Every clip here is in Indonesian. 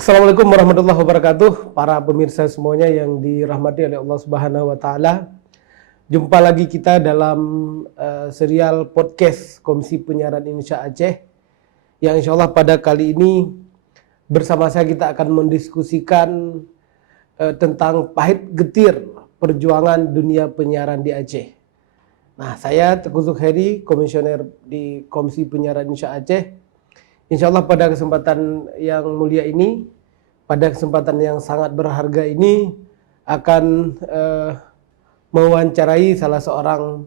Assalamualaikum warahmatullahi wabarakatuh, para pemirsa semuanya yang dirahmati oleh Allah Subhanahu wa taala. Jumpa lagi kita dalam serial podcast Komisi Penyiaran Indonesia Aceh, yang insya Allah pada kali ini bersama saya kita akan mendiskusikan tentang pahit getir perjuangan dunia penyiaran di Aceh. Nah, saya Teguh Zuheri, komisioner di Komisi Penyiaran Indonesia Aceh. Insya Allah pada kesempatan yang mulia ini, pada kesempatan yang sangat berharga ini, akan mewawancarai salah seorang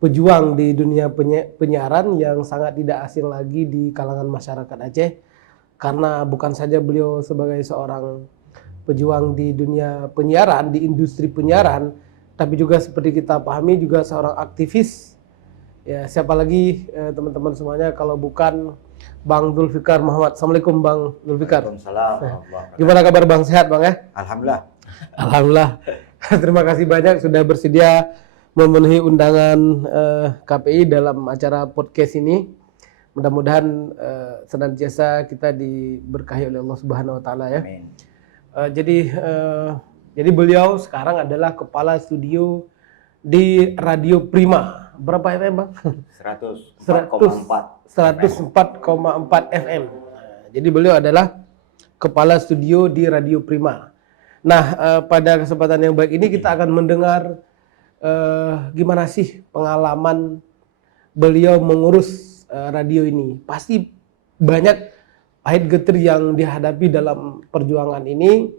pejuang di dunia penyiaran yang sangat tidak asing lagi di kalangan masyarakat Aceh. Karena bukan saja beliau sebagai seorang pejuang di dunia penyiaran, di industri penyiaran, tapi juga seperti kita pahami juga seorang aktivis. Ya, siapa lagi teman-teman semuanya kalau bukan Bang Zulfikar Muhammad. Assalamualaikum Bang Zulfikar. Waalaikumsalam. Gimana kabar Bang? Sehat Bang ya? Alhamdulillah. Alhamdulillah. Terima kasih banyak sudah bersedia memenuhi undangan KPI dalam acara podcast ini. Mudah-mudahan senantiasa kita diberkahi oleh Allah Subhanahu wa taala ya. Amin. Jadi beliau sekarang adalah kepala studio di Radio Prima. Berapa FM Bang? 104,4 FM. Jadi beliau adalah kepala studio di Radio Prima. Nah, pada kesempatan yang baik ini kita akan mendengar gimana sih pengalaman beliau mengurus radio ini. Pasti banyak pahit getir yang dihadapi dalam perjuangan ini,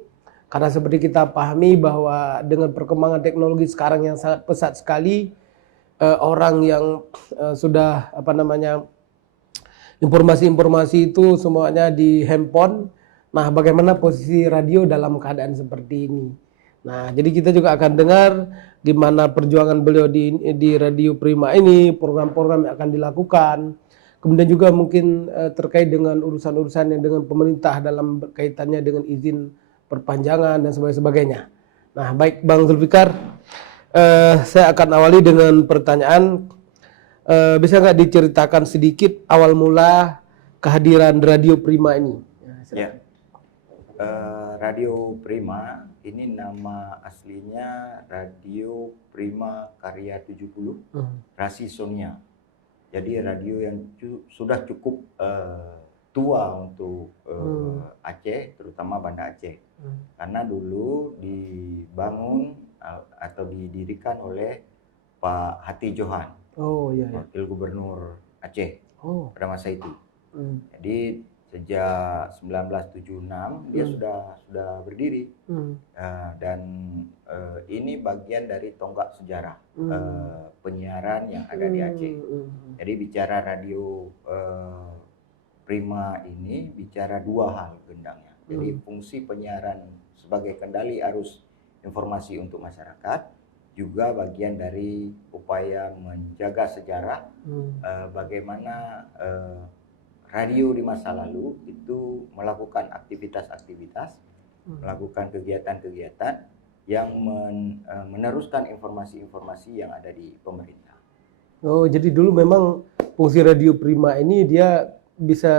karena seperti kita pahami bahwa dengan perkembangan teknologi sekarang yang sangat pesat sekali, orang yang sudah informasi-informasi itu semuanya di handphone. Nah, bagaimana posisi radio dalam keadaan seperti ini? Nah, jadi kita juga akan dengar gimana perjuangan beliau di Radio Prima ini, program-program yang akan dilakukan. Kemudian juga mungkin terkait dengan urusan-urusan yang dengan pemerintah dalam kaitannya dengan izin perpanjangan dan sebagainya. Nah, baik Bang Zulfikar, saya akan awali dengan pertanyaan. Bisa nggak diceritakan sedikit awal mula kehadiran Radio Prima ini? Ya. Radio Prima ini nama aslinya Radio Prima Karya 70 Rasi Sonia. Jadi radio yang sudah cukup tua untuk Aceh, terutama Banda Aceh. Karena dulu dibangun atau didirikan oleh Pak Hati Johan. Oh iya. Wakil Gubernur Aceh pada masa itu. Jadi sejak 1976 dia sudah berdiri dan ini bagian dari tonggak sejarah penyiaran yang ada di Aceh. Jadi bicara radio Prima ini bicara dua hal gendangnya. Jadi fungsi penyiaran sebagai kendali arus informasi untuk masyarakat, juga bagian dari upaya menjaga sejarah bagaimana radio di masa lalu itu melakukan aktivitas-aktivitas, melakukan kegiatan-kegiatan yang meneruskan informasi-informasi yang ada di pemerintah. Oh, jadi dulu memang fungsi Radio Prima ini dia bisa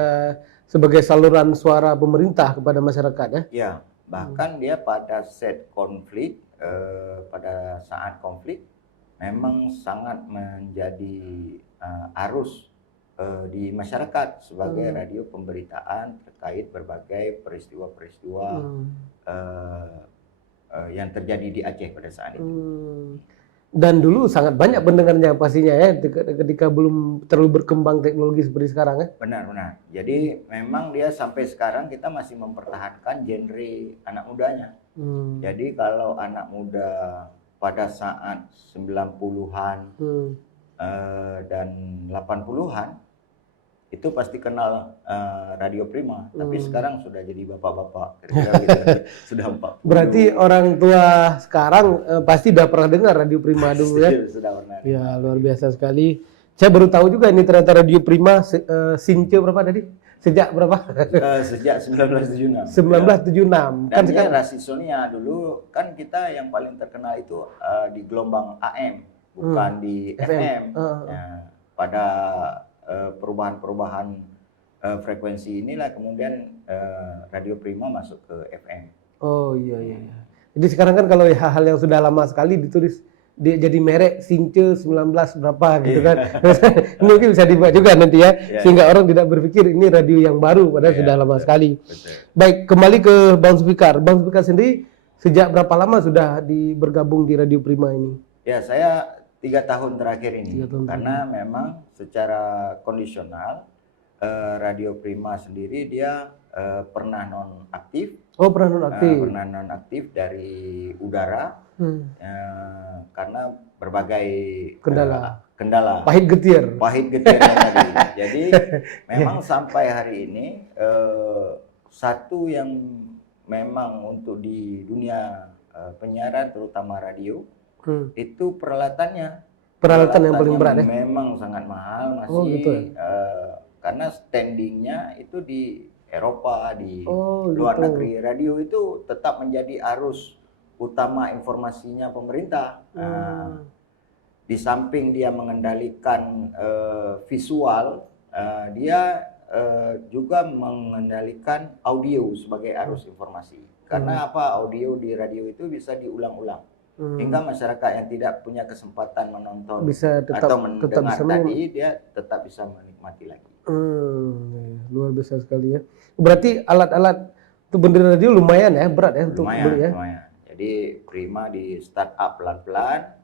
sebagai saluran suara pemerintah kepada masyarakat ya? Ya, bahkan dia pada saat konflik memang sangat menjadi arus di masyarakat sebagai radio pemberitaan terkait berbagai peristiwa-peristiwa yang terjadi di Aceh pada saat itu. Dan dulu sangat banyak pendengarnya pastinya ya, ketika belum terlalu berkembang teknologi seperti sekarang ya? Benar. Jadi memang dia sampai sekarang kita masih mempertahankan genre anak mudanya. Jadi kalau anak muda pada saat 90-an dan 80-an itu pasti kenal Radio Prima, tapi sekarang sudah jadi bapak-bapak, gitu. Sudah 40. Berarti orang tua sekarang pasti udah pernah dengar Radio Prima dulu ya? Sudah pernah. Ya, luar biasa sekali. Saya baru tahu juga ini ternyata Radio Prima Since berapa tadi? Sejak berapa? Sejak 1976. 1976. Dan dia Rasi Sonia dulu kan kita yang paling terkenal itu di gelombang AM, bukan di FM. Nah, pada perubahan-perubahan frekuensi inilah kemudian Radio Prima masuk ke FM. Oh iya. Jadi sekarang kan kalau hal-hal yang sudah lama sekali ditulis dia jadi merek Since 19 berapa gitu kan. Mungkin bisa dibuat juga nanti ya, sehingga orang tidak berpikir ini radio yang baru padahal sudah lama sekali. Betul. Baik, kembali ke Bang Zulfikar. Bang Zulfikar sendiri sejak berapa lama sudah bergabung di Radio Prima ini? Ya, saya 3 tahun terakhir ini, 3 tahun karena memang secara kondisional Radio Prima sendiri dia pernah nonaktif. Oh, pernah nonaktif. Pernah nonaktif dari udara karena berbagai kendala. Pahit getir tadi. Jadi memang sampai hari ini satu yang memang untuk di dunia penyiaran terutama radio itu peralatan yang paling berat ya. Memang sangat mahal masih. Oh, gitu ya? Karena standingnya itu di Eropa, di gitu. luar negeri, radio itu tetap menjadi arus utama informasinya pemerintah. Di samping dia mengendalikan visual, dia juga mengendalikan audio sebagai arus informasi. Karena apa? Audio di radio itu bisa diulang-ulang. Hingga masyarakat yang tidak punya kesempatan menonton atau mendengar tadi, dia tetap bisa menikmati lagi. Luar biasa sekali ya. Berarti alat-alat untuk bendera radio lumayan ya, berat ya untuk beli ya. Lumayan. Jadi Prima di start up pelan-pelan,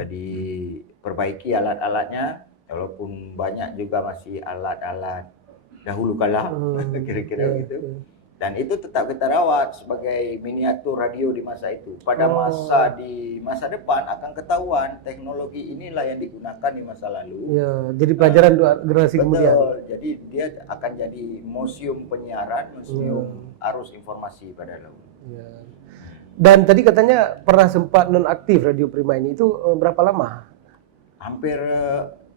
diperbaiki alat-alatnya, walaupun banyak juga masih alat-alat dahulu kala, kira-kira gitu. Dan itu tetap kita rawat sebagai miniatur radio di masa itu. Pada masa depan akan ketahuan teknologi inilah yang digunakan di masa lalu. Ya, jadi pelajaran generasi kemudian. Jadi dia akan jadi museum penyiaran, museum arus informasi pada lalu. Ya. Dan tadi katanya pernah sempat nonaktif Radio Prima ini, itu berapa lama? Hampir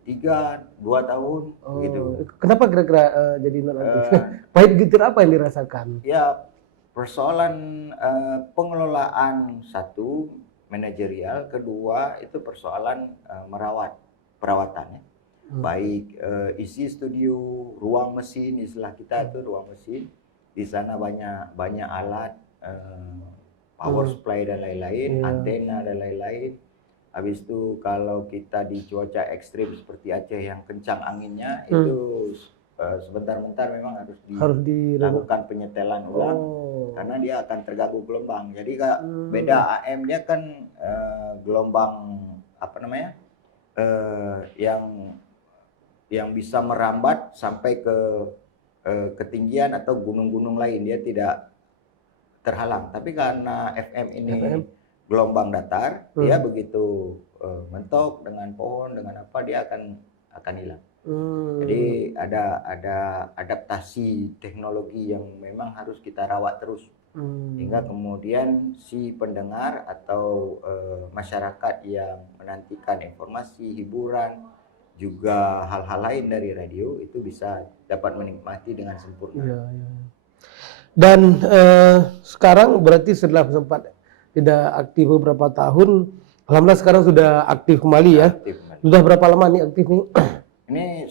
2 tahun gitu. Kenapa kira-kira jadi nonaktif? Pahit getir apa yang dirasakan? Ya, persoalan pengelolaan satu, manajerial, kedua itu persoalan perawatannya. Baik isi studio, ruang mesin, istilah kita itu ruang mesin. Di sana banyak alat, power supply dan lain-lain, antena dan lain-lain. Habis itu kalau kita di cuaca ekstrim seperti Aceh yang kencang anginnya, itu sebentar-bentar memang harus dilakukan penyetelan ulang karena dia akan terganggu gelombang. Jadi beda AM dia kan gelombang yang bisa merambat sampai ke ketinggian atau gunung-gunung lain, dia tidak terhalang. Tapi karena FM ini gelombang datar, dia begitu mentok dengan pohon, dengan apa, dia akan hilang. Jadi ada adaptasi teknologi yang memang harus kita rawat terus, hingga kemudian si pendengar atau masyarakat yang menantikan informasi, hiburan, juga hal-hal lain dari radio itu bisa dapat menikmati dengan sempurna. Dan sekarang berarti setelah sempat tidak aktif beberapa tahun, alhamdulillah sekarang sudah aktif kembali ya. Sudah berapa lama nih aktif nih? Ini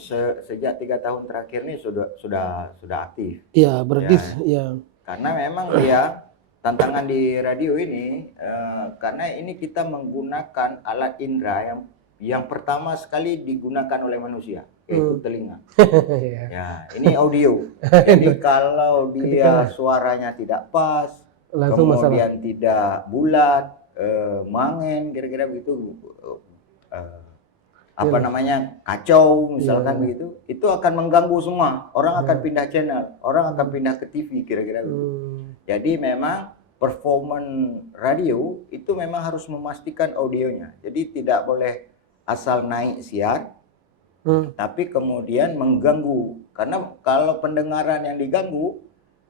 sejak 3 tahun terakhir nih sudah aktif. Iya, berarti ya. Karena memang dia tantangan di radio ini, karena ini kita menggunakan alat indera yang pertama sekali digunakan oleh manusia, yaitu telinga. Ya, ini audio. Jadi kalau dia suaranya tidak pas, langsung kemudian tidak bulat, mangen, kira-kira begitu, kacau misalkan begitu, itu akan mengganggu semua. Orang akan pindah channel, orang akan pindah ke TV, kira-kira begitu. Jadi memang performance radio itu memang harus memastikan audionya. Jadi tidak boleh asal naik siar, tapi kemudian mengganggu. Karena kalau pendengaran yang diganggu,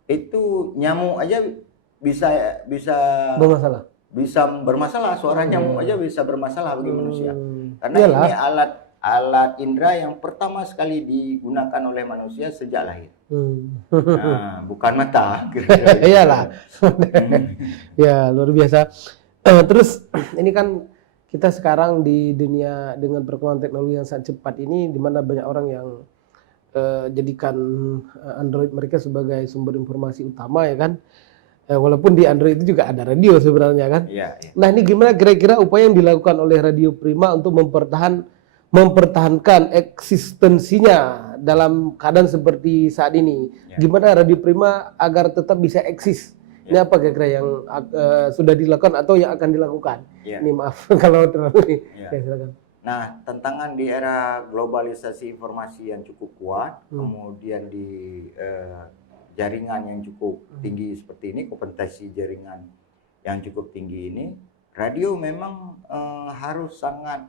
itu nyamuk aja bisa bermasalah, suara nyamuk aja bisa bermasalah bagi manusia. Karena ini alat indera yang pertama sekali digunakan oleh manusia sejak lahir. Nah, bukan mata. Iyalah. Ya, luar biasa. Terus ini kan kita sekarang di dunia dengan perkembangan teknologi yang sangat cepat ini, di mana banyak orang yang jadikan Android mereka sebagai sumber informasi utama ya kan. Walaupun di Android itu juga ada radio sebenarnya kan. Iya, iya. Nah ini gimana kira-kira upaya yang dilakukan oleh Radio Prima untuk mempertahankan eksistensinya dalam keadaan seperti saat ini? Ya. Gimana Radio Prima agar tetap bisa eksis? Ini Ya. apa kira-kira yang sudah dilakukan atau yang akan dilakukan? Ya. Ini maaf kalau terlalu ini. Ya. Ya, silakan. Nah, tantangan di era globalisasi informasi yang cukup kuat, kemudian di jaringan yang cukup tinggi seperti ini, kompetensi jaringan yang cukup tinggi ini, radio memang harus sangat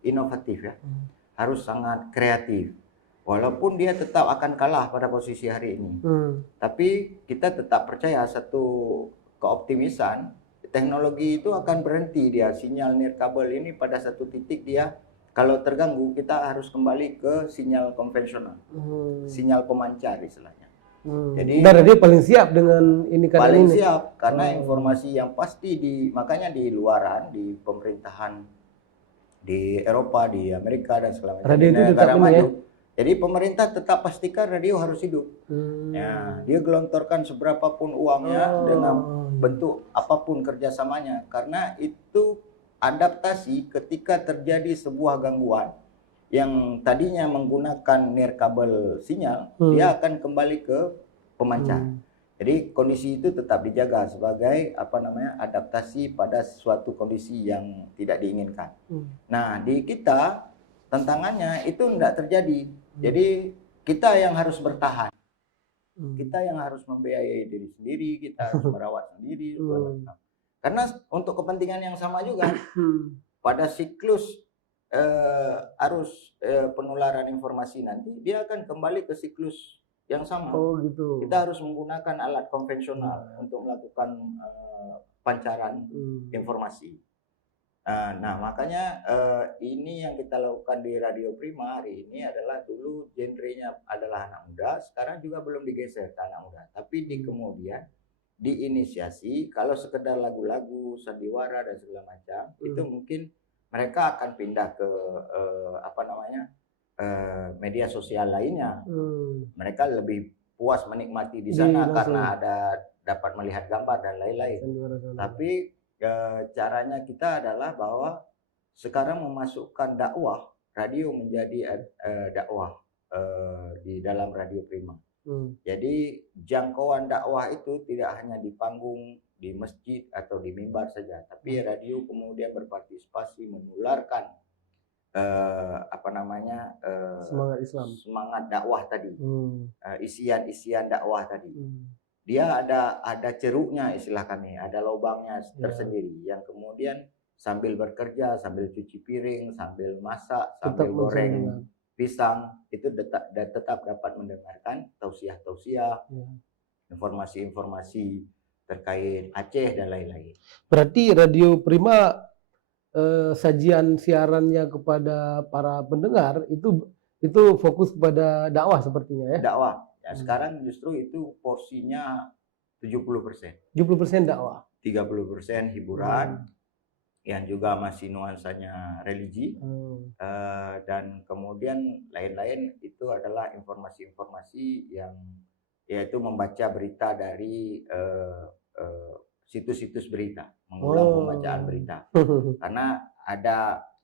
inovatif ya, harus sangat kreatif. Walaupun dia tetap akan kalah pada posisi hari ini, tapi kita tetap percaya satu keoptimisan. Teknologi itu akan berhenti dia, sinyal nirkabel ini pada satu titik dia kalau terganggu kita harus kembali ke sinyal konvensional, sinyal pemancar istilahnya. Jadi dan dia paling siap dengan ini kan paling ini. siap karena informasi yang pasti makanya di luaran, di pemerintahan di Eropa, di Amerika dan segala macam Radio itu negara tetap maju. ini ya? Jadi pemerintah tetap pastikan radio harus hidup. Ya, dia gelontorkan seberapapun uangnya dengan bentuk apapun kerjasamanya, karena itu adaptasi ketika terjadi sebuah gangguan yang tadinya menggunakan nirkabel sinyal, dia akan kembali ke pemancar. Jadi kondisi itu tetap dijaga sebagai adaptasi pada suatu kondisi yang tidak diinginkan. Nah, di kita tantangannya itu tidak terjadi. Jadi kita yang harus bertahan. Kita yang harus membiayai diri sendiri, kita harus merawat sendiri. Karena untuk kepentingan yang sama juga, pada siklus arus penularan informasi nanti, dia akan kembali ke siklus yang sama. Oh gitu. Kita harus menggunakan alat konvensional untuk melakukan pancaran informasi. Nah, makanya ini yang kita lakukan di Radio Prima hari ini adalah dulu genrenya adalah anak muda, sekarang juga belum digeser ke anak muda, tapi kemudian diinisiasi kalau sekedar lagu-lagu, sandiwara dan segala macam, itu mungkin mereka akan pindah ke media sosial lainnya. Mereka lebih puas menikmati di sana karena dapat melihat gambar dan lain-lain. Tapi caranya kita adalah bahwa sekarang memasukkan dakwah, radio menjadi dakwah di dalam Radio Prima. Jadi jangkauan dakwah itu tidak hanya di panggung, di masjid atau di mimbar saja, tapi radio kemudian berpartisipasi menularkan semangat Islam, semangat dakwah tadi, isian dakwah tadi. Dia ada ceruknya istilah kami, ada lubangnya tersendiri yang kemudian sambil bekerja, sambil cuci piring, sambil masak, sambil goreng pisang, itu tetap dapat mendengarkan tausiah-tausiah, informasi-informasi terkait Aceh dan lain-lain. Berarti Radio Prima sajian siarannya kepada para pendengar itu fokus kepada dakwah sepertinya ya? Dakwah. Ya, sekarang justru itu porsinya 70%. 70% dakwah. 30% hiburan, yang juga masih nuansanya religi, dan kemudian lain-lain itu adalah informasi-informasi yang yaitu membaca berita dari situs-situs berita, mengulang pembacaan berita. Karena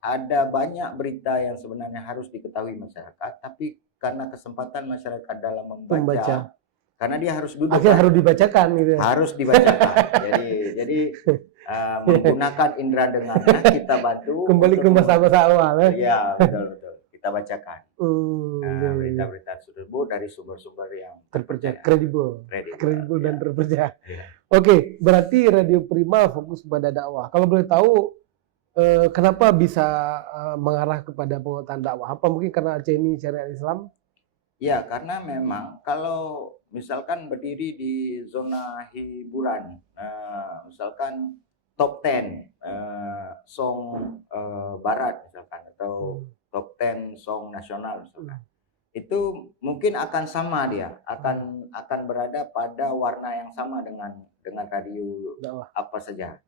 ada banyak berita yang sebenarnya harus diketahui masyarakat, tapi karena kesempatan masyarakat dalam membaca, karena dia harus duduk, akhirnya harus dibacakan gitu ya? Harus dibacakan. jadi menggunakan indera dengarnya kita bantu kembali ke masa-masa awal ya? Iya, betul. Kita bacakan berita-berita tersebut dari sumber-sumber yang terpercaya, kredibel dan terpercaya. Ya. Oke, berarti Radio Prima fokus pada dakwah. Kalau boleh tahu, kenapa bisa mengarah kepada penguatan dakwah? Apa mungkin karena Aceh ini syariat Islam? Ya, karena memang kalau misalkan berdiri di zona hiburan, misalkan top 10 song barat misalkan, atau top 10 song nasional misalkan, itu mungkin akan sama, dia akan berada pada warna yang sama dengan radio dakwah apa saja.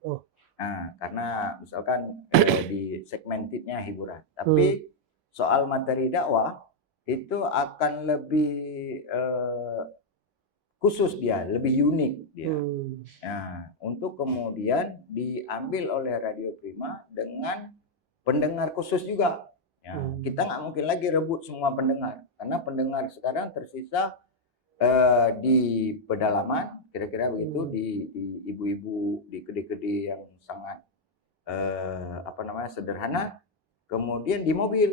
Nah, karena misalkan di segmentednya hiburan, tapi soal materi dakwah itu akan lebih khusus dia, lebih unik dia. Nah, untuk kemudian diambil oleh Radio Prima dengan pendengar khusus juga. Ya, kita nggak mungkin lagi rebut semua pendengar, karena pendengar sekarang tersisa di pedalaman, kira-kira begitu, di ibu-ibu, di kede-kede yang sangat sederhana, kemudian di mobil.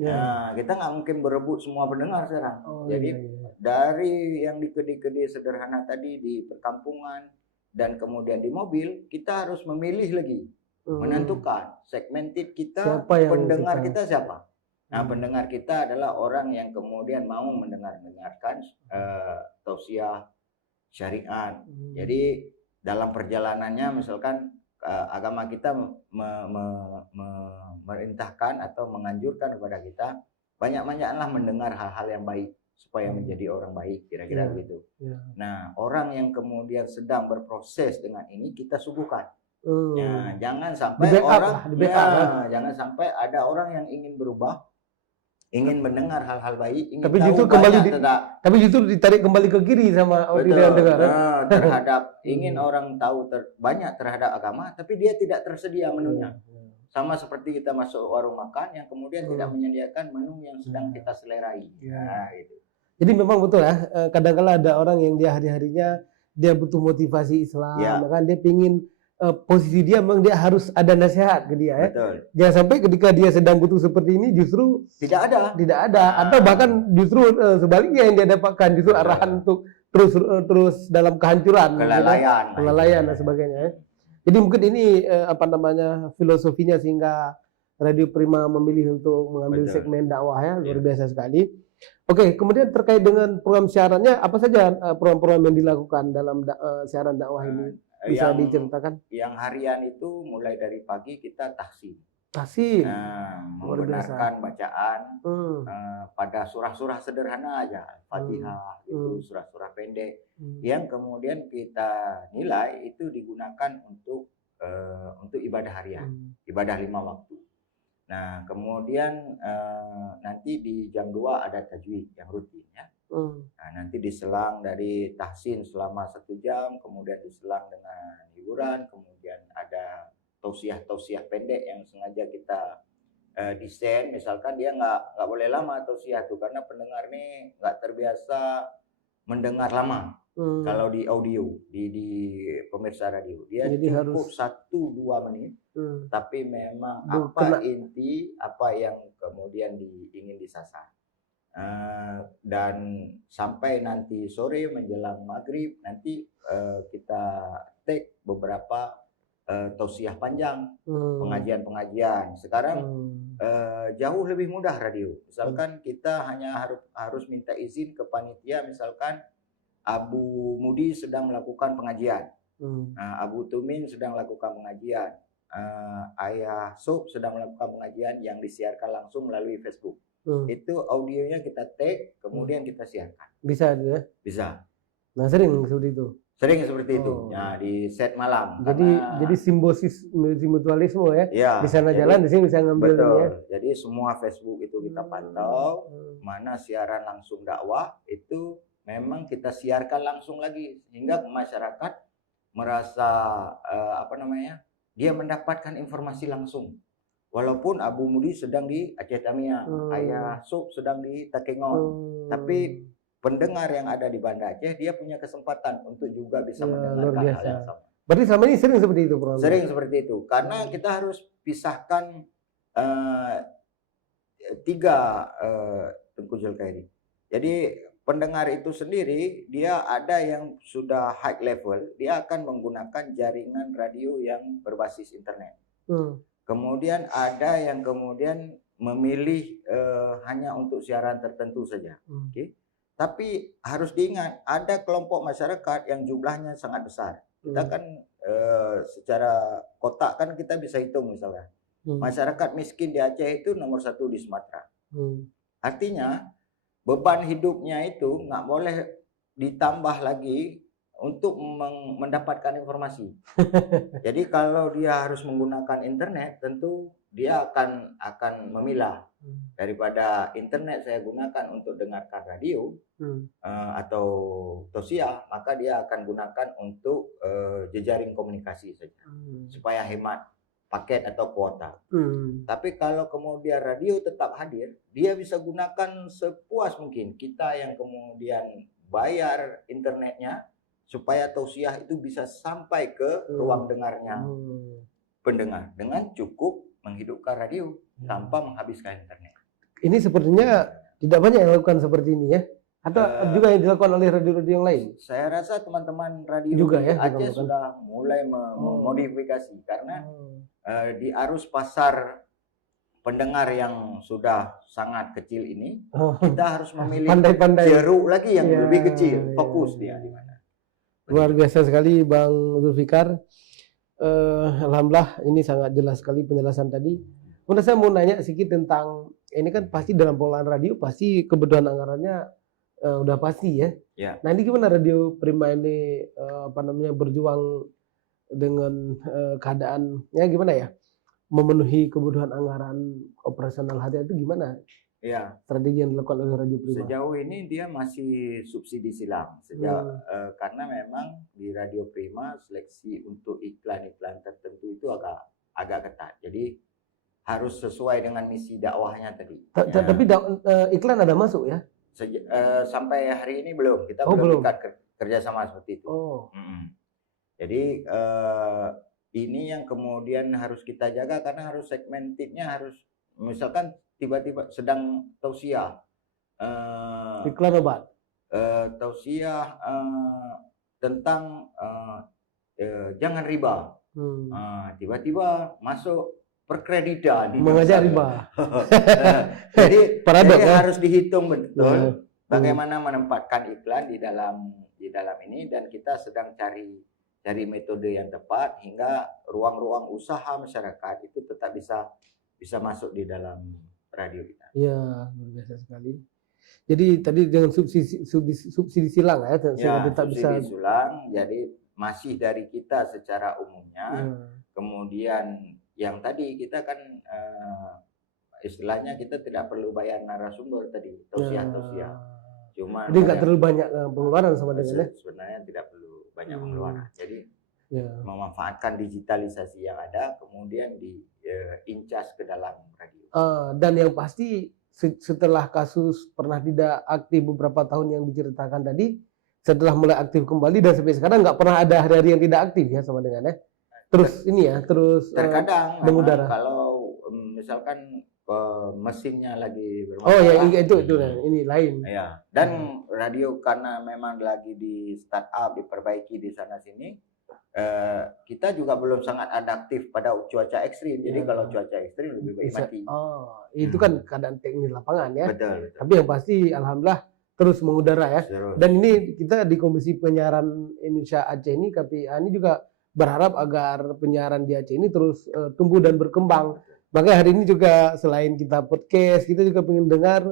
Nah, kita nggak mungkin berebut semua pendengar sekarang. Jadi dari yang di kede-kede sederhana tadi di perkampungan dan kemudian di mobil, kita harus memilih lagi, menentukan segmented kita, pendengar kita siapa. Nah, pendengar kita adalah orang yang kemudian mau mendengarkan tausiah syariat. Jadi dalam perjalanannya misalkan agama kita merintahkan atau menganjurkan kepada kita banyak-banyaklah mendengar hal-hal yang baik supaya menjadi orang baik, kira-kira begitu. Nah, orang yang kemudian sedang berproses dengan ini kita suguhkan. Ya, jangan sampai jangan sampai ada orang yang ingin berubah, ingin mendengar hal-hal baik, ingin tapi tahu justru tapi justru ditarik kembali ke kiri sama audiens dengar. Terhadap ingin orang tahu banyak terhadap agama, tapi dia tidak tersedia menunya. Sama seperti kita masuk warung makan yang kemudian tidak menyediakan menu yang sedang kita selerai. Nah, gitu. Jadi memang betul ya, kadang-kala ada orang yang dia hari-harinya dia butuh motivasi Islam, kan dia pingin posisi dia memang dia harus ada nasihat ke dia ya. Betul. Jangan sampai ketika dia sedang butuh seperti ini justru tidak ada, atau bahkan justru sebaliknya yang dia dapatkan justru arahan untuk terus dalam kehancuran, kelalaian dan sebagainya ya. Jadi mungkin ini filosofinya sehingga Radio Prima memilih untuk mengambil segmen dakwah ya, luar biasa sekali. Oke, kemudian terkait dengan program siarannya, apa saja program-program yang dilakukan dalam siaran dakwah ini? Bisa diceritakan? Yang harian itu mulai dari pagi kita tahsin. Menggunakan bacaan pada surah-surah sederhana aja, Fatihah, itu surah-surah pendek, yang kemudian kita nilai itu digunakan untuk ibadah harian, ibadah 5 waktu. Nah, kemudian nanti di jam 2 ada tajwid yang rutin ya. Nah, nanti diselang dari tahsin selama 1 jam, kemudian diselang dengan hiburan, kemudian ada tausiah pendek yang sengaja kita desain. Misalkan dia nggak boleh lama tausiah tuh, karena pendengar nih nggak terbiasa mendengar lama. Kalau di audio, di pemirsa radio, dia jadi cukup 1-2 menit. Tapi memang inti apa yang kemudian ingin disasar. Dan sampai nanti sore menjelang maghrib nanti kita take beberapa tausiah panjang, pengajian. Sekarang jauh lebih mudah radio. Misalkan kita hanya harus minta izin ke panitia, misalkan Abu Mudi sedang melakukan pengajian, Abu Tumin sedang melakukan pengajian, Ayah Sob sedang melakukan pengajian yang disiarkan langsung melalui Facebook. Itu audionya kita take, kemudian kita siarkan. Bisa ya? Bisa. Nah, sering seperti itu. Nah, di set malam. Jadi simbiosis mutualisme ya. Di sana jalan, di sini bisa ngambil. Betul. Jadi semua Facebook itu kita pantau, mana siaran langsung dakwah itu memang kita siarkan langsung lagi, sehingga masyarakat merasa dia mendapatkan informasi langsung. Walaupun Abu Mudi sedang di Aceh Tamiang, Ayah Sob sedang di Takengon, tapi pendengar yang ada di Banda Aceh dia punya kesempatan untuk juga bisa mendengarkan hal yang sama. Berarti selama ini sering seperti itu, Bro? Sering seperti itu, karena kita harus pisahkan 3 Tengku Zulkhairi. Jadi pendengar itu sendiri dia ada yang sudah high level, dia akan menggunakan jaringan radio yang berbasis internet. Kemudian ada yang kemudian memilih hanya untuk siaran tertentu saja. Oke. Tapi harus diingat, ada kelompok masyarakat yang jumlahnya sangat besar. Kita kan secara kotak kan kita bisa hitung misalnya. Masyarakat miskin di Aceh itu nomor 1 di Sumatera. Artinya beban hidupnya itu nggak boleh ditambah lagi untuk mendapatkan informasi. Jadi kalau dia harus menggunakan internet, tentu dia akan memilah Daripada internet saya gunakan untuk dengarkan radio atau tausiah, maka dia akan gunakan untuk jejaring komunikasi saja, supaya hemat paket atau kuota. Tapi kalau kemudian radio tetap hadir, dia bisa gunakan sepuas mungkin. Kita yang kemudian bayar internetnya, supaya tausiah itu bisa sampai ke ruang dengarnya pendengar dengan cukup menghidupkan radio tanpa menghabiskan internet. Ini sepertinya tidak banyak yang lakukan seperti ini ya? Atau juga yang dilakukan oleh radio-radio yang lain? Saya rasa teman-teman radio juga di ya, Aceh sudah mulai memodifikasi karena di arus pasar pendengar yang sudah sangat kecil ini, kita harus memilih jeruk lagi yang lebih kecil, fokus dia di mana. Luar biasa sekali Bang Zulfikar. Alhamdulillah ini sangat jelas sekali penjelasan tadi. Kemudian saya mau nanya sedikit tentang ini kan pasti dalam pengelolaan radio pasti kebutuhan anggarannya udah pasti ya. Nah ini gimana Radio Prima ini berjuang dengan keadaannya gimana ya? Memenuhi kebutuhan anggaran operasional harian itu gimana? Ya. Strategi yang dilakukan oleh Radio Prima. Sejauh ini dia masih subsidi silang karena memang di Radio Prima seleksi untuk iklan-iklan tertentu itu agak ketat. Jadi harus sesuai dengan misi dakwahnya tadi. Tapi iklan ada masuk ya? Sampai hari ini belum. Kita belum ikat kerjasama seperti itu. Jadi ini yang kemudian harus kita jaga karena harus segmentednya harus misalkan tiba-tiba sedang tausiah iklan obat tausiah tentang jangan riba, tiba-tiba masuk perkreditan mengajak riba. Jadi harus dihitung betul bagaimana menempatkan iklan di dalam ini, dan kita sedang cari metode yang tepat hingga ruang-ruang usaha masyarakat itu tetap bisa masuk di dalam radio kita. Iya, luar biasa sekali. Jadi tadi dengan subsidi silang ya, sehingga tetap bisa silang. Jadi masih dari kita secara umumnya. Kemudian yang tadi kita kan istilahnya kita tidak perlu bayar narasumber tadi, tausiah. Cuma jadi nggak terlalu banyak pengeluaran sama dengan sebenarnya tidak perlu banyak pengeluaran. Jadi memanfaatkan digitalisasi yang ada kemudian incas ke dalam radio. Dan yang pasti setelah kasus pernah tidak aktif beberapa tahun yang diceritakan tadi, setelah mulai aktif kembali dan sampai sekarang nggak pernah ada hari-hari yang tidak aktif ya sama dengan ya. Terus terkadang mengudara. Kalau misalkan mesinnya lagi bermasalah. Oh ya itu ini lain. Ya. Dan radio karena memang lagi di startup diperbaiki di sana sini. Kita juga belum sangat adaptif pada cuaca ekstrim. Jadi kalau cuaca ekstrim lebih baik mati. Itu kan keadaan teknis lapangan ya. Betul. Tapi yang pasti alhamdulillah terus mengudara ya. Dan ini kita di Komisi Penyiaran Indonesia Aceh ini KPIA ini juga berharap agar penyiaran di Aceh ini terus tumbuh dan berkembang. Makanya hari ini juga selain kita podcast, kita juga ingin dengar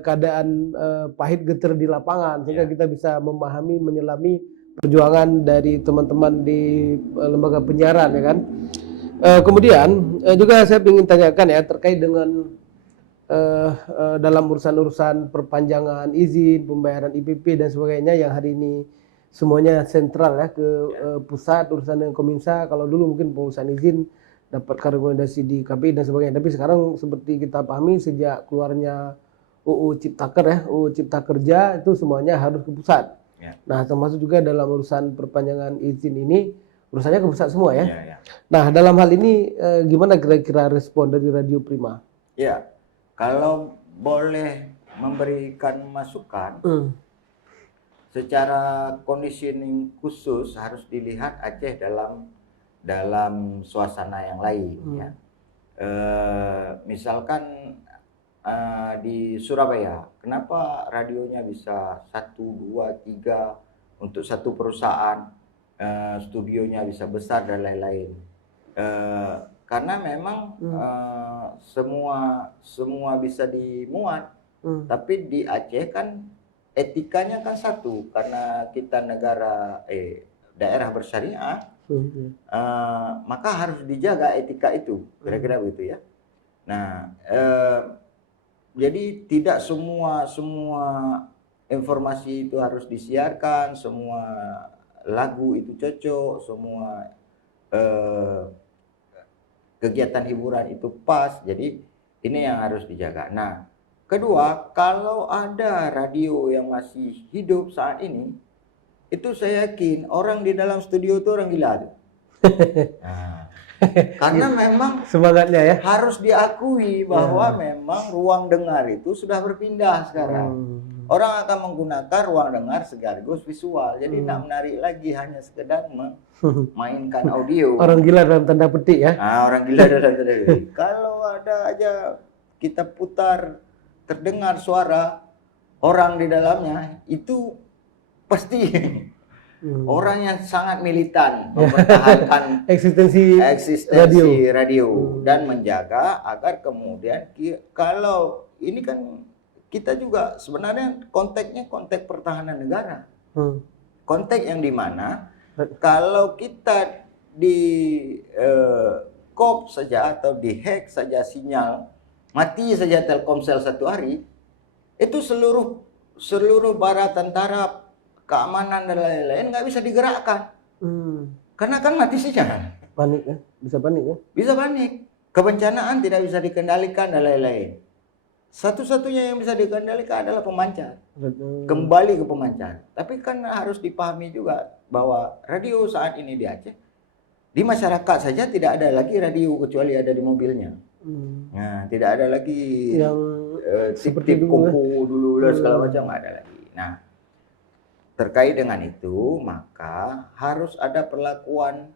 keadaan pahit getir di lapangan sehingga kita bisa memahami, menyelami perjuangan dari teman-teman di lembaga penyiaran ya kan. Kemudian juga saya ingin tanyakan ya terkait dengan dalam urusan-urusan perpanjangan izin, pembayaran IPP dan sebagainya yang hari ini semuanya sentral ya ke pusat urusan dengan Kominsa. Kalau dulu mungkin pengurusan izin dapat rekomendasi di KPI dan sebagainya. Tapi sekarang seperti kita pahami sejak keluarnya UU Ciptaker ya, UU Cipta Kerja itu semuanya harus ke pusat. Nah, termasuk juga dalam urusan perpanjangan izin ini urusannya ke pusat semua ya. Nah, dalam hal ini gimana kira-kira respon dari Radio Prima? Ya, kalau boleh memberikan masukan, secara conditioning khusus harus dilihat Aceh dalam suasana yang lain ya. Misalkan di Surabaya, kenapa radionya bisa 1, 2, 3 untuk satu perusahaan, studionya bisa besar dan lain-lain. Karena memang semua bisa dimuat, tapi di Aceh kan etikanya kan satu, karena kita daerah bersyariah, maka harus dijaga etika itu, kira-kira begitu ya. Nah, jadi tidak semua informasi itu harus disiarkan, semua lagu itu cocok, semua kegiatan hiburan itu pas. Jadi ini yang harus dijaga. Nah, kedua, kalau ada radio yang masih hidup saat ini, itu saya yakin orang di dalam studio itu orang gila tuh. Nah, karena memang Semangatnya ya. harus diakui bahwa memang ruang dengar itu sudah berpindah sekarang. Orang akan menggunakan ruang dengar sekaligus visual. Jadi tidak menarik lagi hanya sekedar memainkan audio. Orang gila dalam tanda petik ya. Orang gila dalam tanda petik. Kalau ada aja kita putar terdengar suara orang di dalamnya, itu pasti orang yang sangat militan mempertahankan eksistensi radio dan menjaga agar kemudian kalau ini kan kita juga sebenarnya konteksnya konteks pertahanan negara. Konteks yang dimana kalau kita di kop saja atau di hack saja sinyal, mati saja Telkomsel satu hari, itu seluruh bara tentara, keamanan dan lain-lain nggak bisa digerakkan. Karena kan mati sinyal. Panik ya, bisa panik ya. Bisa panik. Kebencanaan tidak bisa dikendalikan dan lain-lain. Satu-satunya yang bisa dikendalikan adalah pemancar. Kembali ke pemancar. Tapi kan harus dipahami juga bahwa radio saat ini di Aceh, di masyarakat saja tidak ada lagi radio kecuali ada di mobilnya. Nah, tidak ada lagi yang tip-tip kumpul dulu dan segala macam, nggak ada lagi. Nah, terkait dengan itu maka harus ada perlakuan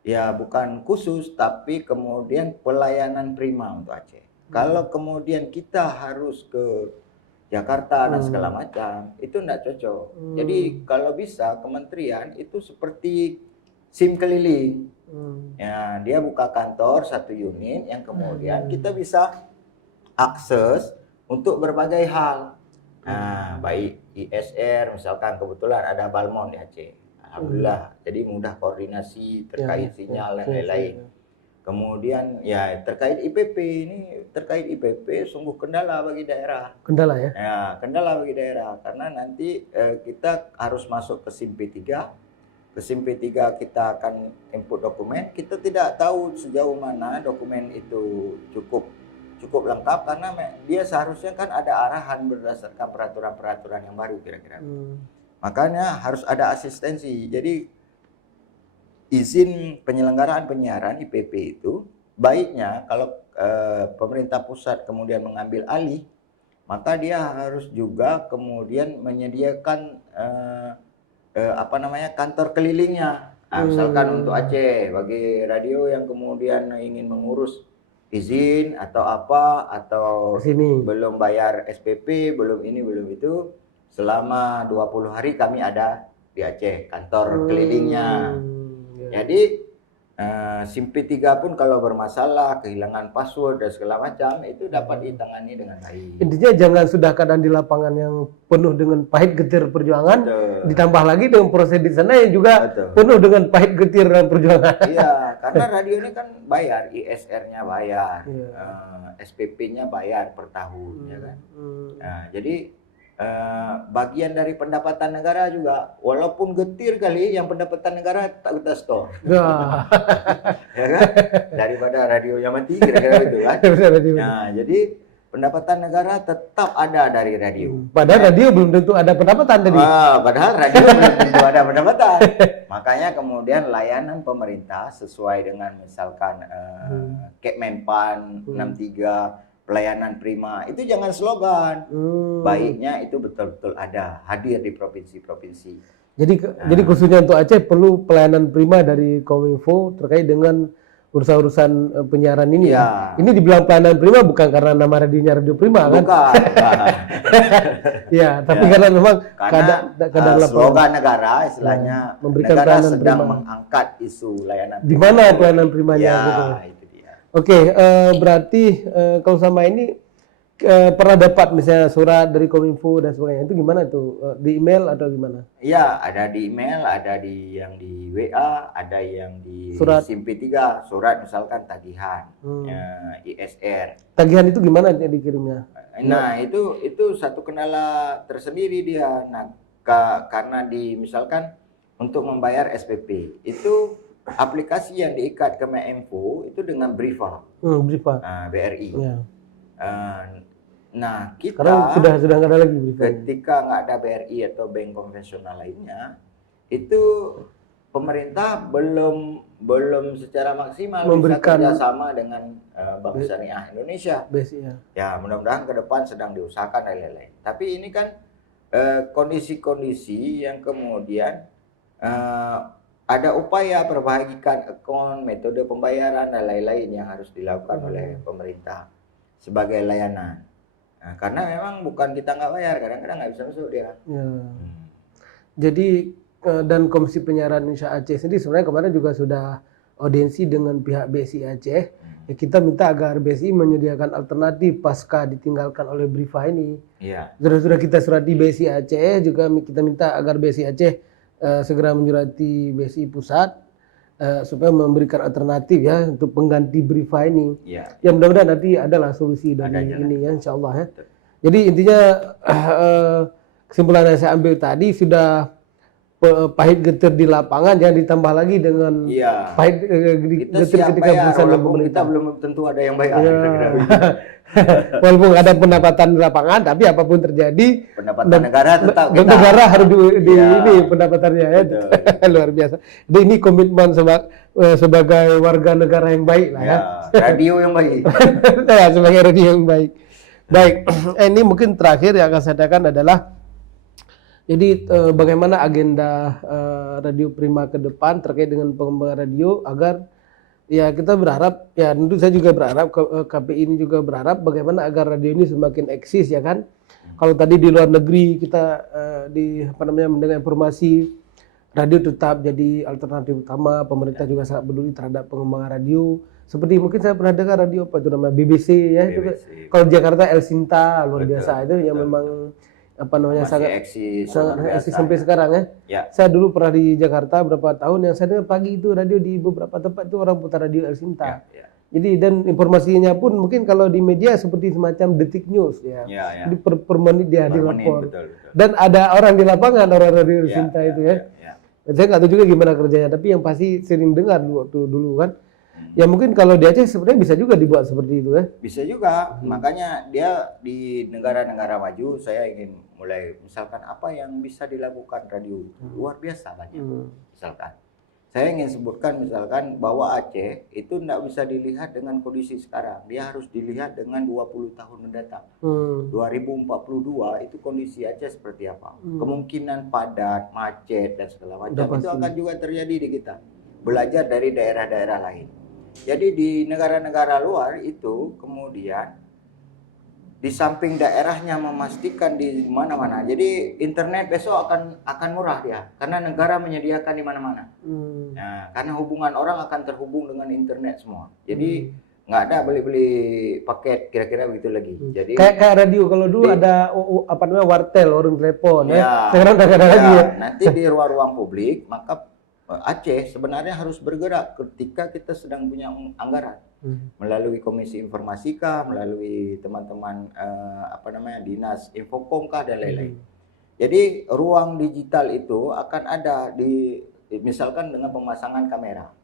ya bukan khusus tapi kemudian pelayanan prima untuk Aceh. Kalau kemudian kita harus ke Jakarta dan segala macam, itu tidak cocok. Jadi kalau bisa kementerian itu seperti SIM keliling. Ya, dia buka kantor satu unit yang kemudian kita bisa akses untuk berbagai hal. Nah, baik ISR misalkan kebetulan ada Balmon di Aceh. Alhamdulillah. Jadi mudah koordinasi terkait sinyal dan lain-lain. Kemudian ya terkait IPP sungguh kendala bagi daerah. Kendala ya? Ya, kendala bagi daerah karena nanti kita harus masuk ke SIM P3. Ke SIM P3 kita akan input dokumen, kita tidak tahu sejauh mana dokumen itu cukup lengkap karena dia seharusnya kan ada arahan berdasarkan peraturan-peraturan yang baru kira-kira. Makanya harus ada asistensi. Jadi izin penyelenggaraan penyiaran IPP itu baiknya kalau pemerintah pusat kemudian mengambil alih, maka dia harus juga kemudian menyediakan kantor kelilingnya. Nah, misalkan untuk Aceh bagi radio yang kemudian ingin mengurus izin atau apa atau belum bayar SPP, belum ini belum itu, selama 20 hari kami ada di Aceh kantor kelilingnya. Jadi SIM P3 pun kalau bermasalah, kehilangan password dan segala macam itu dapat ditangani dengan baik. Intinya jangan sudah keadaan di lapangan yang penuh dengan pahit getir perjuangan, ditambah lagi dengan proses di sana yang juga penuh dengan pahit getir dan perjuangan. Iya, karena radio ini kan bayar, ISR-nya bayar, SPP-nya bayar per tahun, ya kan. Nah, jadi bagian dari pendapatan negara juga, walaupun getir kali, yang pendapatan negara tak kita store. Ya kan? Daripada radionya mati, kira-kira gitu kan. Nah, jadi pendapatan negara tetap ada dari radio. Padahal radio belum tentu ada pendapatan tadi. Padahal radio belum tentu ada pendapatan. Makanya kemudian layanan pemerintah sesuai dengan misalkan Kepmenpan 63, pelayanan prima, itu jangan slogan. Baiknya itu betul-betul ada, hadir di provinsi-provinsi. Jadi khususnya untuk Aceh perlu pelayanan prima dari Kominfo terkait dengan urusan-urusan penyiaran ini ya. Ini dibilang pelayanan prima bukan karena nama radionya Radio Prima kan? Bukan. Ya, tapi karena memang karena slogan negara istilahnya memberikan negara pelayanan sedang prima. mengangkat isu layanan Di mana pelayanan primanya gitu. Itu dia. Oke, berarti kalau sama ini pernah dapat misalnya surat dari Kominfo dan sebagainya, itu gimana tuh? Di email atau gimana? Iya, ada di email, ada yang di WA, ada yang di Surat. SIM P3, surat misalkan tagihan, ISR. Tagihan itu gimana dikirimnya? Nah, itu satu kendala tersendiri dia. Nah, karena misalkan untuk membayar SPP, itu aplikasi yang diikat ke Menginfo itu dengan Briva, Briva. BRI. Ya. Nah, kita Sekarang sudah nggak ada lagi Briva. Ketika nggak ada BRI atau bank konvensional lainnya, itu pemerintah belum secara maksimal memberikan bisa kerjasama dengan Bank Syariah Indonesia. BSI, Ya, mudah-mudahan ke depan sedang diusahakan dan lain-lain. Tapi ini kan kondisi-kondisi yang kemudian ada upaya perbaikan akun, metode pembayaran dan lain-lain yang harus dilakukan oleh pemerintah sebagai layanan. Nah, karena memang bukan kita nggak bayar, kadang-kadang nggak bisa masuk dia. Ya. Jadi dan Komisi Penyiaran Indonesia Aceh sendiri sebenarnya kemarin juga sudah audiensi dengan pihak BSI Aceh. Ya, kita minta agar BSI menyediakan alternatif pasca ditinggalkan oleh Briva ini. Iya. Sudah kita surati BSI Aceh, juga kita minta agar BSI Aceh segera menyurati BSI Pusat supaya memberikan alternatif ya untuk pengganti Briva ini. Iya. Ya mudah-mudahan nanti adalah solusi dari ini ya, insya Allah ya. Betul. Jadi intinya kesimpulan yang saya ambil tadi sudah pahit getir di lapangan, jangan ditambah lagi dengan pahit getir ketika berusaha dengan pemerintah. Kita belum tentu ada yang baik. Walaupun ada pendapatan di lapangan, tapi apapun terjadi pendapatan negara tetap kita. Negara harus ini pendapatannya ya. Luar biasa. Jadi ini komitmen sebagai warga negara yang baik lah ya. Radio yang baik. Ya, sebagai radio yang baik. Baik, ini mungkin terakhir yang akan saya katakan adalah jadi bagaimana agenda Radio Prima ke depan terkait dengan pengembangan radio agar ya kita berharap, ya tentu saya juga berharap, KPI ini juga berharap bagaimana agar radio ini semakin eksis ya kan. Kalau tadi di luar negeri kita mendengar informasi radio tetap jadi alternatif utama, pemerintah juga sangat peduli terhadap pengembangan radio. Seperti mungkin saya pernah dengar radio apa itu namanya BBC ya. Itu kalau di Jakarta El Sinta luar biasa itu yang memang sangat eksis sampai sekarang ya. Saya dulu pernah di Jakarta berapa tahun, yang saya dengar pagi itu radio di beberapa tempat itu orang putar radio El Sinta. Jadi dan informasinya pun mungkin kalau di media seperti semacam Detik News ya. Jadi per menit dia dilapor. Dan ada orang di lapangan, orang radio El Sinta itu ya. Saya nggak tahu juga gimana kerjanya, tapi yang pasti sering dengar waktu dulu kan. Ya mungkin kalau di Aceh sebenarnya bisa juga dibuat seperti itu ya. Bisa juga, makanya dia di negara-negara maju saya ingin mulai misalkan apa yang bisa dilakukan radio luar biasa banyak. Misalkan saya ingin sebutkan misalkan bahwa Aceh itu tidak bisa dilihat dengan kondisi sekarang, dia harus dilihat dengan 20 tahun mendatang. 2042 itu kondisi Aceh seperti apa? Kemungkinan padat, macet dan segala macam itu akan juga terjadi di kita. Belajar dari daerah-daerah lain. Jadi di negara-negara luar itu kemudian di samping daerahnya memastikan di mana-mana. Jadi internet besok akan murah dia karena negara menyediakan di mana-mana. Nah, karena hubungan orang akan terhubung dengan internet semua. Jadi nggak ada beli-beli paket kira-kira begitu lagi. Jadi kayak radio kalau dulu ada wartel, warung telepon ya. Sekarang nggak ada lagi ya. Nanti di ruang-ruang publik maka Aceh sebenarnya harus bergerak ketika kita sedang punya anggaran melalui Komisi Informasikah, melalui teman-teman Dinas Infokomkah dan lain-lain. Jadi ruang digital itu akan ada misalkan dengan pemasangan kamera,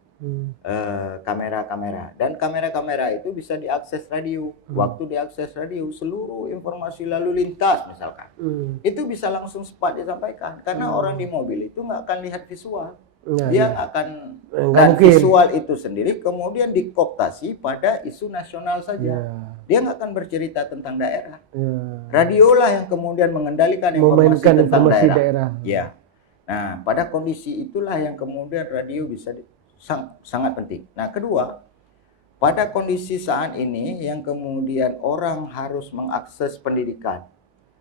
kamera-kamera, dan kamera-kamera itu bisa diakses radio. Waktu diakses radio seluruh informasi lalu lintas misalkan itu bisa langsung cepat disampaikan karena orang di mobil itu nggak akan lihat visual. Dia akan visual itu sendiri kemudian dikooptasi pada isu nasional saja. Dia nggak akan bercerita tentang daerah. Radiolah yang kemudian mengendalikan informasi tentang daerah. Ya. Nah, pada kondisi itulah yang kemudian radio bisa sangat penting. Nah, kedua, pada kondisi saat ini yang kemudian orang harus mengakses pendidikan.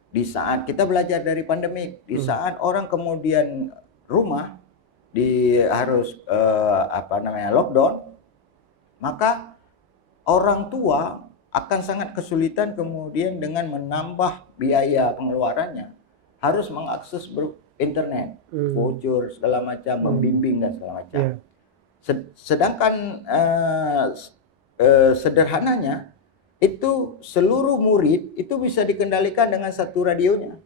Di saat kita belajar dari pandemi, di saat orang kemudian rumah harus lockdown, maka orang tua akan sangat kesulitan kemudian dengan menambah biaya pengeluarannya harus mengakses internet, voucher segala macam, membimbing dan segala macam. Sedangkan sederhananya itu seluruh murid itu bisa dikendalikan dengan satu radionya.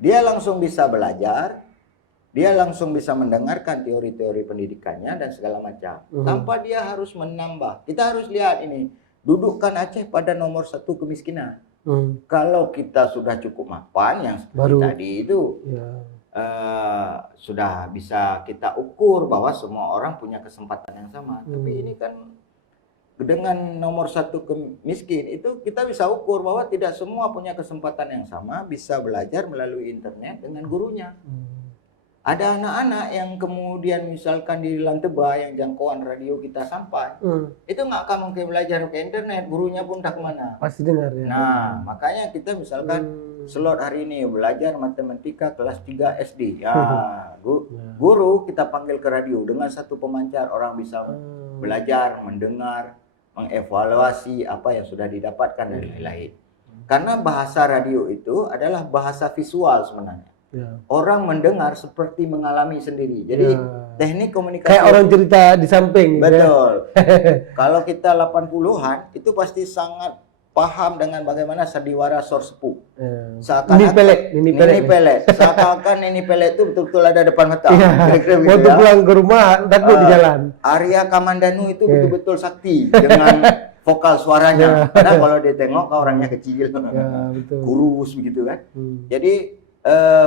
Dia langsung bisa belajar, dia langsung bisa mendengarkan teori-teori pendidikannya dan segala macam tanpa dia harus menambah. Kita harus lihat ini, dudukkan Aceh pada nomor 1 kemiskinan. Kalau kita sudah cukup mapan yang seperti tadi itu sudah bisa kita ukur bahwa semua orang punya kesempatan yang sama. Tapi ini kan dengan nomor 1 miskin itu kita bisa ukur bahwa tidak semua punya kesempatan yang sama bisa belajar melalui internet dengan gurunya. Ada anak-anak yang kemudian misalkan di Lanteba yang jangkauan radio kita sampai, itu nggak akan mungkin belajar ke internet, gurunya pun tak kemana. Pasti dengar ya. Nah, makanya kita misalkan slot hari ini belajar matematika kelas 3 SD. Ya, guru kita panggil ke radio dengan satu pemancar, orang bisa belajar, mendengar, mengevaluasi apa yang sudah didapatkan dan lain-lain. Karena bahasa radio itu adalah bahasa visual sebenarnya. Orang mendengar seperti mengalami sendiri. Jadi teknik komunikasi kayak orang cerita di samping. Betul. Kalau kita 80-an itu pasti sangat paham dengan bagaimana sandiwara sor sepuh. Nini pelet. Seakan-akan Nini pelet itu betul-betul ada depan mata. Kira-kira gitu. Waktu pulang ke rumah takut di jalan. Arya Kamandanu itu betul-betul sakti dengan vokal suaranya. Karena kalau dia tengok orangnya kecil, kurus begitu kan. Jadi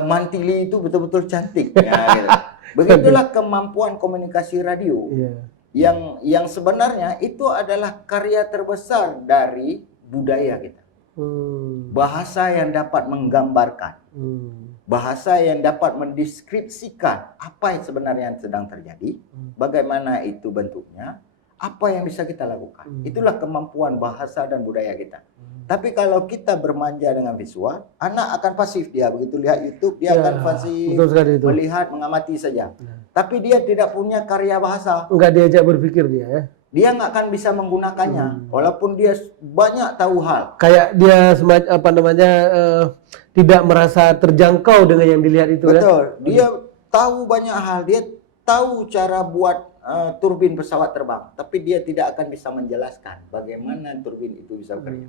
Mantili itu betul-betul cantik. Gitu. Begitulah kemampuan komunikasi radio yang sebenarnya itu adalah karya terbesar dari budaya kita. Bahasa yang dapat menggambarkan, bahasa yang dapat mendeskripsikan apa yang sebenarnya sedang terjadi, bagaimana itu bentuknya, apa yang bisa kita lakukan. Itulah kemampuan bahasa dan budaya kita. Tapi kalau kita bermanja dengan visual, anak akan pasif dia. Begitu lihat YouTube, dia akan pasif melihat, mengamati saja. Tapi dia tidak punya karya bahasa. Enggak diajak berpikir dia ya. Dia nggak akan bisa menggunakannya, walaupun dia banyak tahu hal. Kayak dia tidak merasa terjangkau dengan yang dilihat itu. Betul. Dia tahu banyak hal. Dia tahu cara buat turbin pesawat terbang, tapi dia tidak akan bisa menjelaskan bagaimana turbin itu bisa bekerja.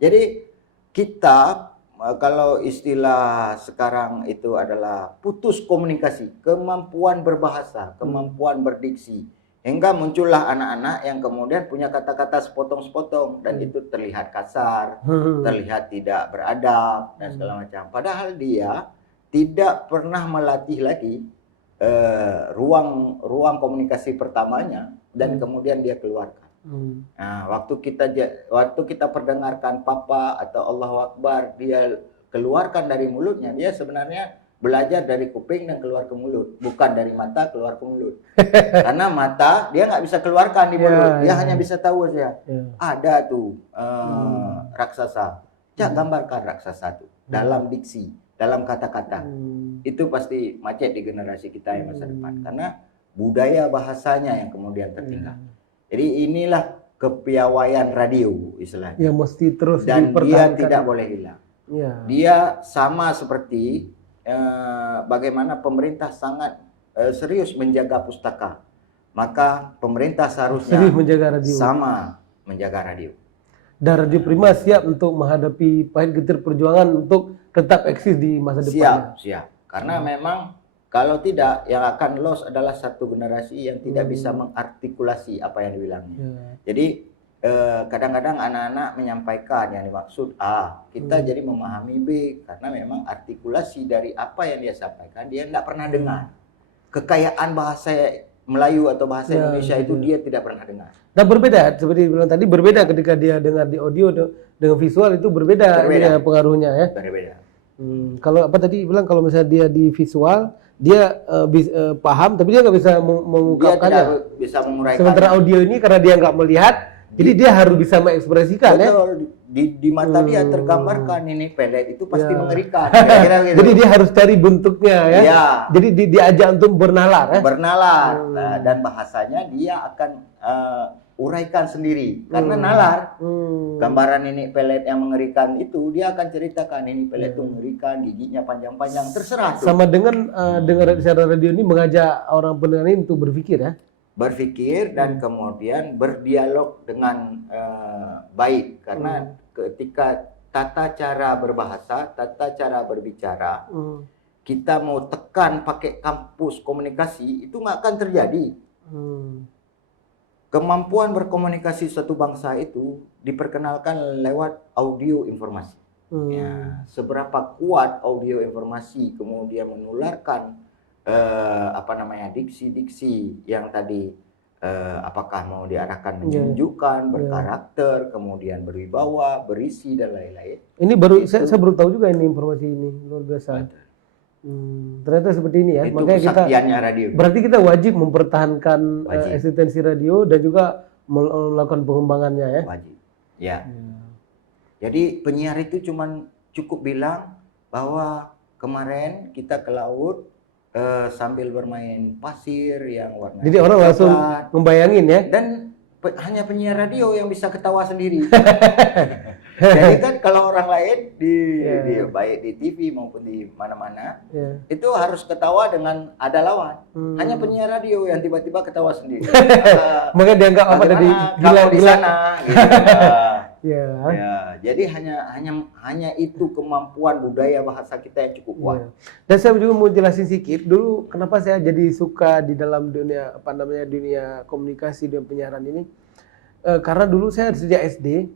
Jadi kita kalau istilah sekarang itu adalah putus komunikasi, kemampuan berbahasa, kemampuan berdiksi. Hingga muncullah anak-anak yang kemudian punya kata-kata sepotong-sepotong dan itu terlihat kasar, terlihat tidak beradab dan segala macam. Padahal dia tidak pernah melatih lagi ruang komunikasi pertamanya dan kemudian dia keluarkan. Nah, waktu kita perdengarkan Papa atau Allahu Akbar, dia keluarkan dari mulutnya, dia sebenarnya belajar dari kuping dan keluar ke mulut, bukan dari mata keluar ke mulut. Karena mata dia nggak bisa keluarkan di mulut, dia hanya bisa tahu saja. Ada tuh raksasa, gambarkan raksasa tuh dalam diksi, dalam kata-kata. Itu pasti macet di generasi kita yang masa depan, karena budaya bahasanya yang kemudian tertinggal. Jadi inilah kepiawaian radio istilahnya. Yang mesti terus dan dia tidak boleh hilang. Dia sama seperti bagaimana pemerintah sangat serius menjaga pustaka. Maka pemerintah seharusnya menjaga radio. Sama menjaga radio. Dan Radio Prima siap untuk menghadapi pahit getir perjuangan untuk tetap eksis di masa depan. Siap. Karena memang kalau tidak, yang akan loss adalah satu generasi yang tidak bisa mengartikulasi apa yang dibilangnya. Jadi kadang-kadang anak-anak menyampaikan yang dimaksud A, kita jadi memahami B, karena memang artikulasi dari apa yang dia sampaikan dia tidak pernah dengar. Kekayaan bahasa Melayu atau bahasa Indonesia itu dia tidak pernah dengar. Dan berbeda, seperti bilang tadi, berbeda ketika dia dengar di audio dengan visual itu berbeda. Pengaruhnya ya. Berbeda. Kalau apa tadi bilang kalau misalnya dia di visual dia paham tapi dia nggak bisa mengungkapkannya. Dia tidak bisa menguraikan. Sementara audio ini karena dia nggak melihat, jadi dia harus bisa mengekspresikan. Betul. Di mata dia tergambarkan ini pelet itu pasti mengerikan. Kira-kira gitu. Jadi dia harus cari bentuknya ya. Jadi diajak untuk bernalar. Bernalar dan bahasanya dia akan uraikan sendiri karena nalar. Hmm. Gambaran ini pelet yang mengerikan itu dia akan ceritakan ini pelet itu mengerikan, giginya panjang-panjang, terserah tuh. Sama dengan dengar siaran radio ini mengajak orang pendengar ini untuk berpikir ya. Berpikir dan kemudian berdialog dengan baik karena ketika tata cara berbahasa, tata cara berbicara, kita mau tekan pakai kampus komunikasi itu nggak akan terjadi. Kemampuan berkomunikasi suatu bangsa itu diperkenalkan lewat audio informasi. Ya, seberapa kuat audio informasi kemudian menularkan diksi-diksi yang tadi apakah mau diarahkan menunjukkan, berkarakter, kemudian berwibawa, berisi dan lain-lain. Ini baru saya baru tahu juga ini informasi ini, luar biasa. Ternyata seperti ini ya. Itu makanya kita radio. Berarti kita wajib mempertahankan eksistensi radio dan juga melakukan pengembangannya ya. Wajib. Ya. Jadi penyiar itu cukup bilang bahwa kemarin kita ke laut sambil bermain pasir yang warna. Jadi orang langsung membayangin ya. Dan hanya penyiar radio yang bisa ketawa sendiri. Jadi kan kalau orang lain baik di TV maupun di mana-mana itu harus ketawa dengan ada lawan. Hanya penyiar radio yang tiba-tiba ketawa sendiri. Makanya dianggap apa tadi gila di sana. Gitu. Ya, jadi hanya itu kemampuan budaya bahasa kita yang cukup kuat. Dan saya juga mau jelasin sedikit dulu kenapa saya jadi suka di dalam dunia dunia komunikasi dan penyiaran ini. Karena dulu saya sejak SD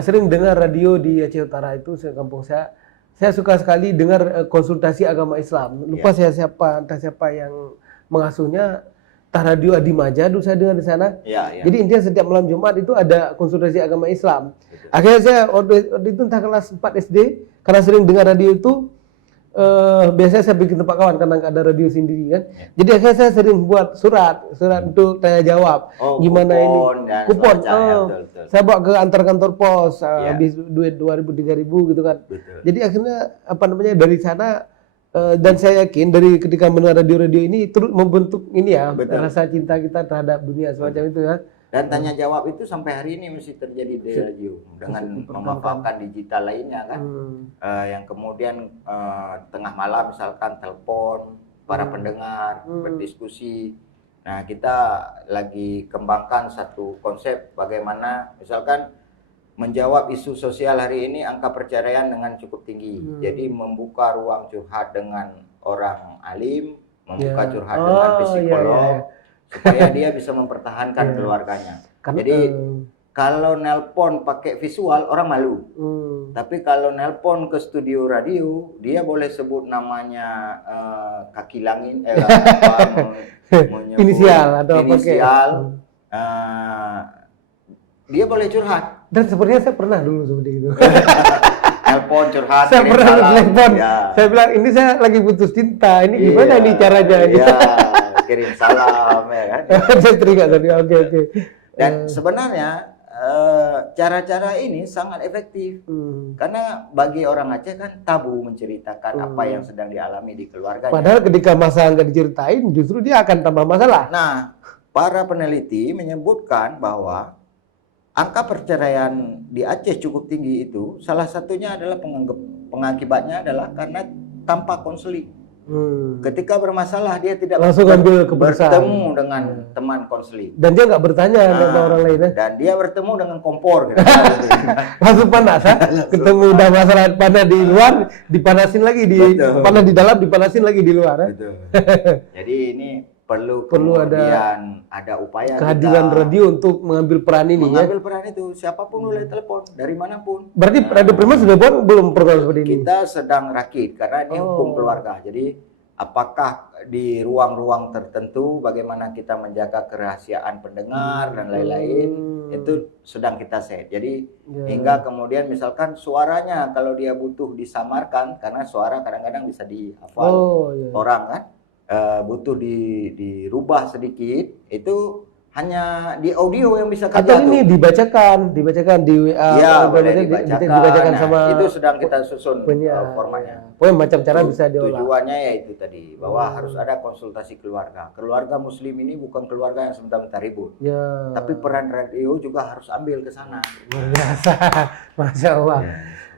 sering dengar radio di Aceh Utara itu, kampung saya. Saya suka sekali dengar konsultasi agama Islam. Lupa saya entah siapa yang mengasuhnya. Entah radio Adimaja dulu saya dengar di sana. Jadi intinya setiap malam Jumat itu ada konsultasi agama Islam. Akhirnya saya waktu itu entah kelas 4 SD karena sering dengar radio itu biasanya saya bikin tempat kawan karena nggak ada radio sendiri kan. Jadi akhirnya saya sering buat surat untuk tanya jawab. Gimana kupon. Saya bawa ke antar kantor pos habis duit 2.000 3.000 gitu kan. Jadi akhirnya dari sana dan saya yakin dari ketika mendengar radio ini terus membentuk ini ya rasa cinta kita terhadap dunia semacam itu ya. Dan tanya jawab itu sampai hari ini masih terjadi di radio dengan memanfaatkan digital lainnya kan. Yang kemudian tengah malam misalkan telepon para pendengar berdiskusi. Nah kita lagi kembangkan satu konsep bagaimana misalkan menjawab isu sosial hari ini angka perceraian dengan cukup tinggi. Jadi membuka ruang curhat dengan orang alim, membuka curhat dengan psikolog supaya dia bisa mempertahankan keluarganya. Jadi kalau nelpon pakai visual orang malu. Tapi kalau nelpon ke studio radio, dia boleh sebut namanya kaki langit inisial atau dia boleh curhat. Dan sepertinya saya pernah dulu seperti itu. Telepon curhat. Saya pernah telepon. Saya bilang ini saya lagi putus cinta. Ini gimana ini caranya? Kirim salam ya kan. Saya teringat tadi. Oke. Dan sebenarnya cara-cara ini sangat efektif. Karena bagi orang Aceh kan tabu menceritakan apa yang sedang dialami di keluarganya. Padahal ketika masalah nggak diceritain justru dia akan tambah masalah. Nah, para peneliti menyebutkan bahwa angka perceraian di Aceh cukup tinggi itu salah satunya adalah pengakibatnya adalah karena tanpa konseling. Ketika bermasalah dia tidak langsung ambil keputusan, bertemu dengan teman konseling. Dan dia nggak bertanya sama orang lain. Dan dia bertemu dengan kompor. Gitu. Langsung panas, ketemu udah masalah panas di luar, dipanasin lagi panas di dalam, dipanasin lagi di luar. Jadi ini perlu ada upaya kehadiran radio untuk mengambil peran ini. Mengambil peran itu siapapun boleh telepon dari manapun. Berarti Radio Prima sudah belum program seperti ini? Kita sedang rakit karena ini hukum keluarga. Jadi apakah di ruang-ruang tertentu bagaimana kita menjaga kerahasiaan pendengar dan lain-lain itu sedang kita set. Jadi hingga kemudian misalkan suaranya kalau dia butuh disamarkan karena suara kadang-kadang bisa dihafal orang kan. Butuh dirubah sedikit itu hanya di audio yang bisa kerja Atau ini tuh. dibacakan di WA, Iya, boleh dibacakan dibacakan. sama Itu sedang kita susun penyiar. formatnya. Pokoknya macam cara bisa diolah. Tujuannya ya itu tadi, bahwa harus ada konsultasi keluarga. Keluarga muslim ini bukan keluarga yang sebentar-bentar ribut. Ya. Tapi peran radio juga harus ambil ke sana. Luar biasa. Masya Allah.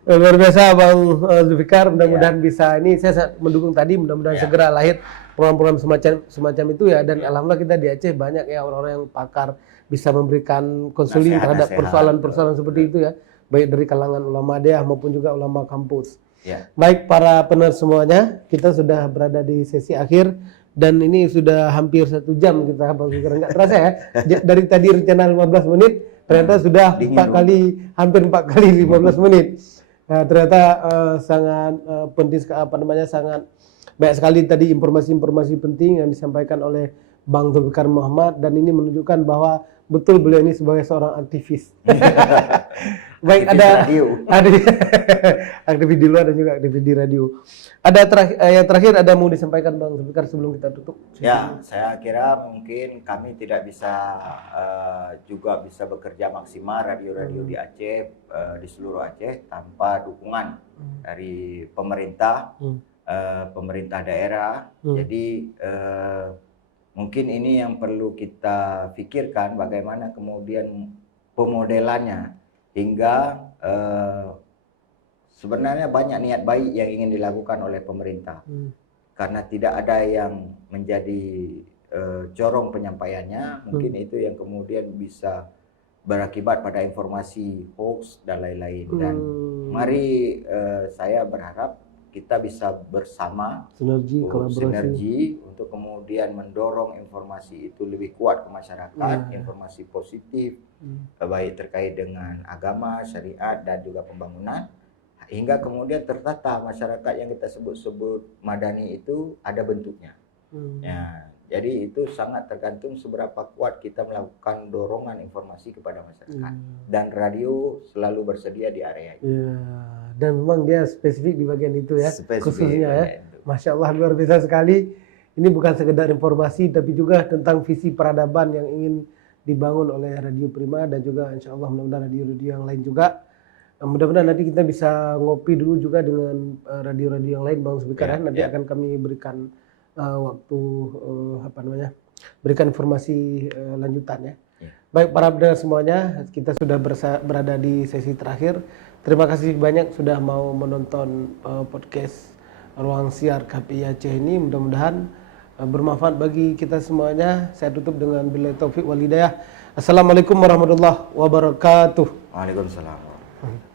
Luar biasa Bang Zulfikar, mudah-mudahan bisa ini, saya mendukung tadi, mudah-mudahan segera lahir program-program semacam itu ya, dan alhamdulillah kita di Aceh banyak ya orang-orang yang pakar bisa memberikan konseling terhadap persoalan-persoalan seperti itu ya, baik dari kalangan ulama daerah maupun juga ulama kampus. Ya. Baik para pendengar semuanya, kita sudah berada di sesi akhir dan ini sudah hampir 1 jam kita Bang Zulfikar, nggak terasa ya, dari tadi rencana 15 menit ternyata sudah hampir 4 kali 15 menit. Nah, ternyata sangat penting, sangat banyak sekali tadi informasi-informasi penting yang disampaikan oleh Bang Zulfikar Muhammad, dan ini menunjukkan bahwa betul beliau ini sebagai seorang aktivis. Baik, ada aktivis di luar dan juga aktivis di radio. Ada yang terakhir ada mau disampaikan Bang Zulfikar sebelum kita tutup? Ya, saya kira mungkin kami tidak bisa juga bisa bekerja maksimal radio-radio di Aceh, di seluruh Aceh tanpa dukungan dari pemerintah, pemerintah daerah. Jadi mungkin ini yang perlu kita pikirkan, bagaimana kemudian pemodelannya, hingga sebenarnya banyak niat baik yang ingin dilakukan oleh pemerintah. Karena tidak ada yang menjadi corong penyampaiannya, mungkin itu yang kemudian bisa berakibat pada informasi hoax dan lain-lain. Dan mari saya berharap kita bisa bersama sinergi untuk kemudian mendorong informasi itu lebih kuat ke masyarakat, informasi positif baik terkait dengan agama, syariat dan juga pembangunan, hingga kemudian tertata masyarakat yang kita sebut-sebut madani itu ada bentuknya. Ya, jadi itu sangat tergantung seberapa kuat kita melakukan dorongan informasi kepada masyarakat, dan radio selalu bersedia di area itu. Ya, dan memang dia spesifik di bagian itu ya, khususnya ya. Masya Allah, luar biasa sekali. Ini bukan sekedar informasi, tapi juga tentang visi peradaban yang ingin dibangun oleh Radio Prima, dan juga insya Allah mudah-mudahan radio-radio yang lain juga. Mudah-mudahan nanti kita bisa ngopi dulu juga dengan radio-radio yang lain Bang Zulfikar. Nanti akan kami berikan waktu berikan informasi lanjutannya. Baik para pendengar semuanya, kita sudah berada di sesi terakhir. Terima kasih banyak sudah mau menonton podcast Ruang Siar KPI Aceh ini. Mudah-mudahan bermanfaat bagi kita semuanya. Saya tutup dengan billahi taufik wal hidayah. Assalamualaikum warahmatullahi wabarakatuh. Waalaikumsalam.